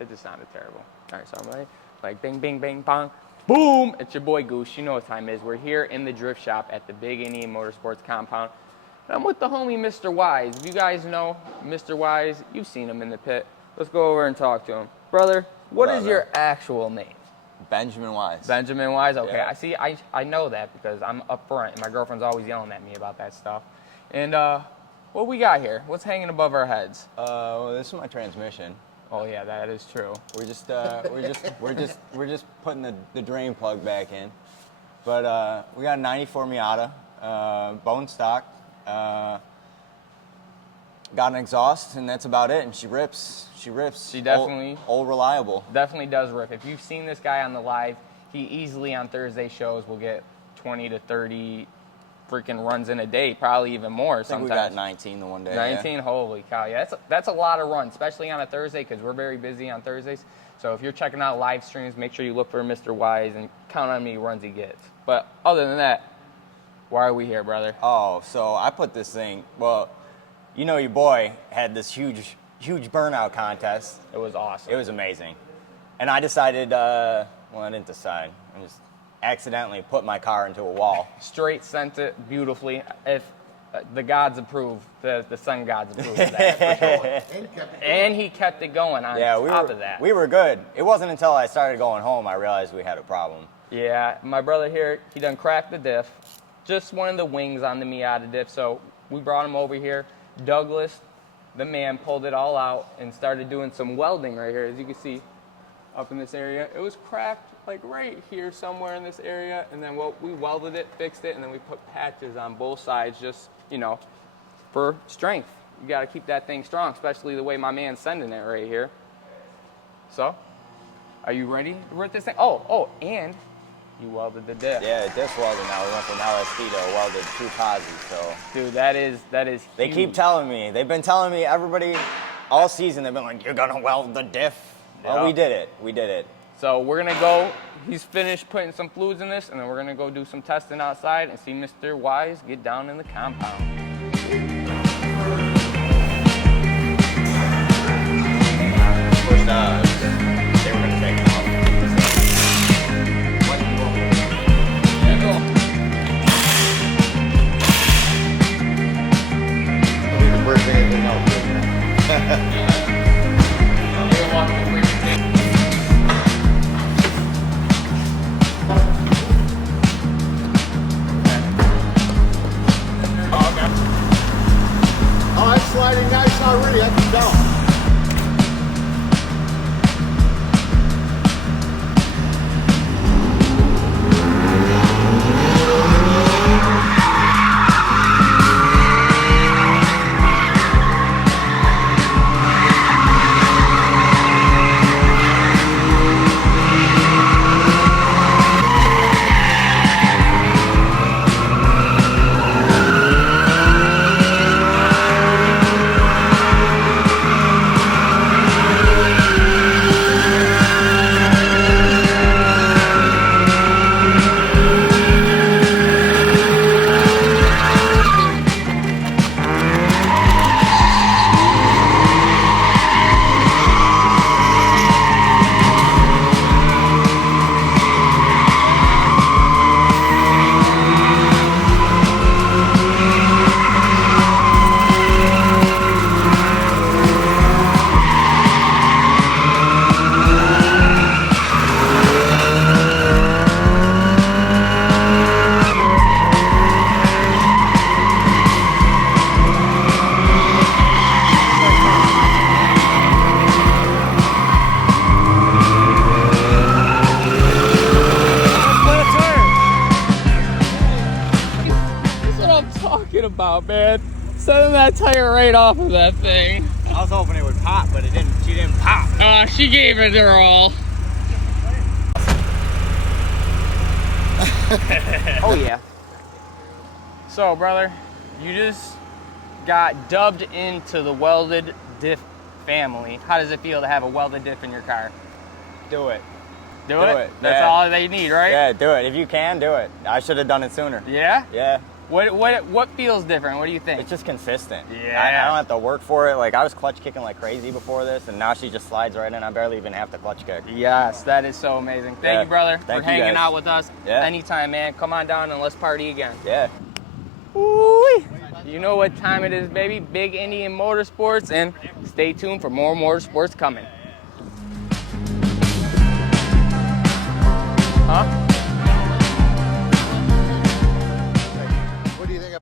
It just sounded terrible. All right, so I'm like bing, bing, bing, bong, boom. It's your boy Goose. You know what time it is. We're here in the drift shop at the Big Indian Motorsports compound. And I'm with the homie Mr. Wise. If you guys know Mr. Wise, you've seen him in the pit. Let's go over and talk to him. Brother, what is your actual name? Benjamin Wise. Benjamin Wise? Okay, Yeah. I see. I know that because I'm up front and my girlfriend's always yelling at me about that stuff. And what we got here? What's hanging above our heads? Well, this is my transmission. Oh yeah, that is true. We're just putting the drain plug back in. But we got a 94 Miata, bone stock. Got an exhaust, and that's about it. And she rips. She rips. She definitely old reliable. Definitely does rip. If you've seen this guy on the live, he easily on Thursday shows will get 20 to 30 freaking runs in a day, probably even more. I think we got 19 the one day. 19, yeah. Holy cow! Yeah, that's a lot of runs, especially on a Thursday because we're very busy on Thursdays. So if you're checking out live streams, make sure you look for Mr. Wise and count on how many runs he gets. But other than that, why are we here, brother? Oh, so I put this thing. Well, you know, your boy had this huge burnout contest. It was awesome. It was amazing. And I decided, well, I didn't decide. I just accidentally put my car into a wall. Straight sent it beautifully. If the gods approve, the sun gods approve of that, for sure. And he kept it going on top of that. We were good. It wasn't until I started going home I realized we had a problem. Yeah, my brother here, he done cracked the diff. Just one of the wings on the Miata diff. So we brought him over here. Douglas, the man, pulled it all out and started doing some welding right here. As you can see up in this area, it was cracked like right here somewhere in this area, and then we welded it, fixed it, and then we put patches on both sides just, you know, for strength. You got to keep that thing strong, especially the way my man's sending it right here. So, are you ready to rip this thing? Oh, and you welded the diff. Yeah, diff welded now. We went from LSD to welded 2 posis, so. Dude, that is huge. They keep telling me. They've been telling me, everybody, all season, they've been like, you're going to weld the diff. Yep. Well, we did it. We did it. So we're going to go, he's finished putting some fluids in this, and then we're going to go do some testing outside and see Mr. Wise get down in the compound. First, they were going to take it off. Oh, it's sliding nice already. I can go. About, man. Sending that tire right off of that thing. I was hoping it would pop, but it didn't. She didn't pop. She gave it her all. Oh yeah. So, brother, you just got dubbed into the welded diff family. How does it feel to have a welded diff in your car? Do it. Do it? That's all they need, right? Yeah, do it. If you can, do it. I should have done it sooner. Yeah? Yeah. What feels different? What do you think? It's just consistent. Yeah. I don't have to work for it. Like, I was clutch kicking like crazy before this, and now she just slides right in. I barely even have to clutch kick. Yes, that is so amazing. Thank Yeah. you, brother, Thank for you, hanging guys. out with us. Yeah. Anytime, man. Come on down and let's party again. Yeah. Woo-wee. You know what time it is, baby. Big Indian Motorsports, and stay tuned for more motorsports coming.